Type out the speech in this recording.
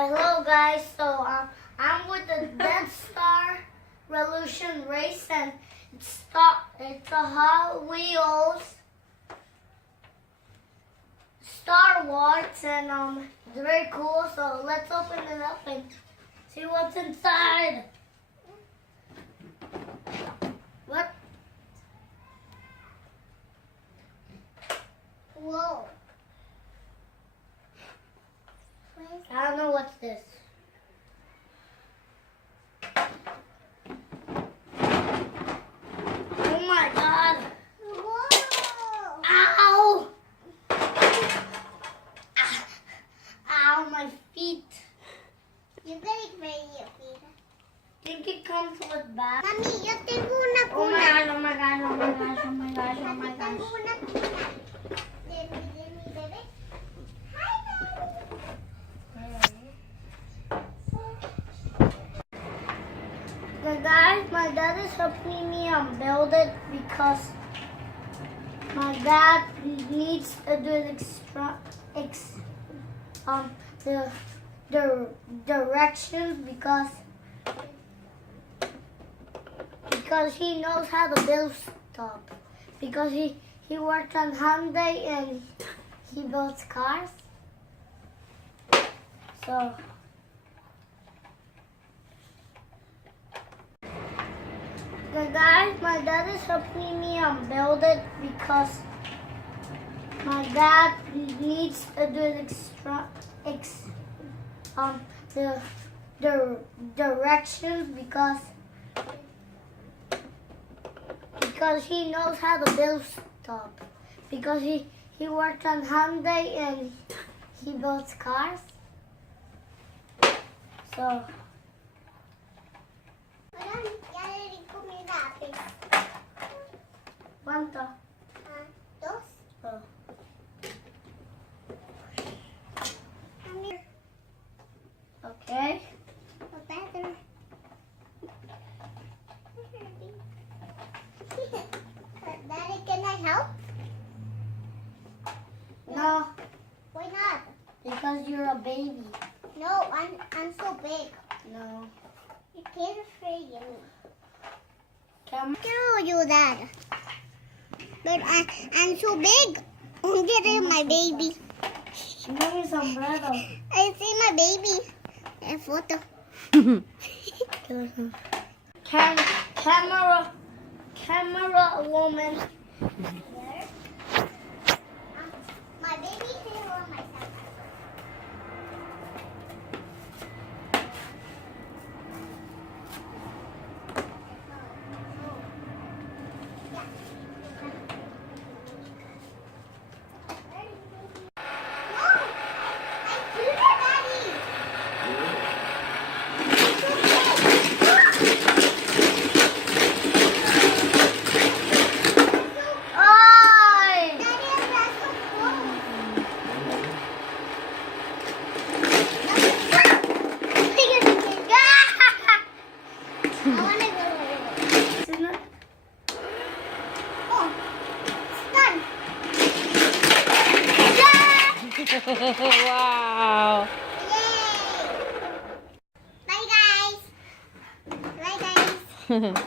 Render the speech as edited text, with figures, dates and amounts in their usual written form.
Hello guys, I'm with the Death Star Revolution race and it's a Hot Wheels Star Wars and it's very cool, so let's open it up and see what's inside. What? Whoa. I don't know what's this. Oh my god. Whoa. Ow. Ow, my feet. You gotta spray your feet. Think it comes with bags? Mami, yo tengo una Oh my cuna. god, oh my god, oh my gosh, oh my gosh, oh my Tengo gosh. una cuna de mi bebé. Hi, Guys, my dad is helping me build it because my dad needs to do the directions because he knows how to build stuff. Because he works on Hyundai and he builds cars. So guys, my dad is helping me build it because my dad needs to do the directions because he knows how to build stuff. Because he works on Hyundai and he builds cars. So ya le di comida. ¿cuánto? Dos. Oh. Okay. Better. Daddy, can I help? No, Why not? because you're a baby. No, I'm so big. No. You can't afraid me. Come. Quiero ayudar. But I'm so big. Look at my baby. Give me sombrero. I see my baby. A photo. Camera woman. My baby is here on my side. Ay! Wow. Bye guys. Bye guys.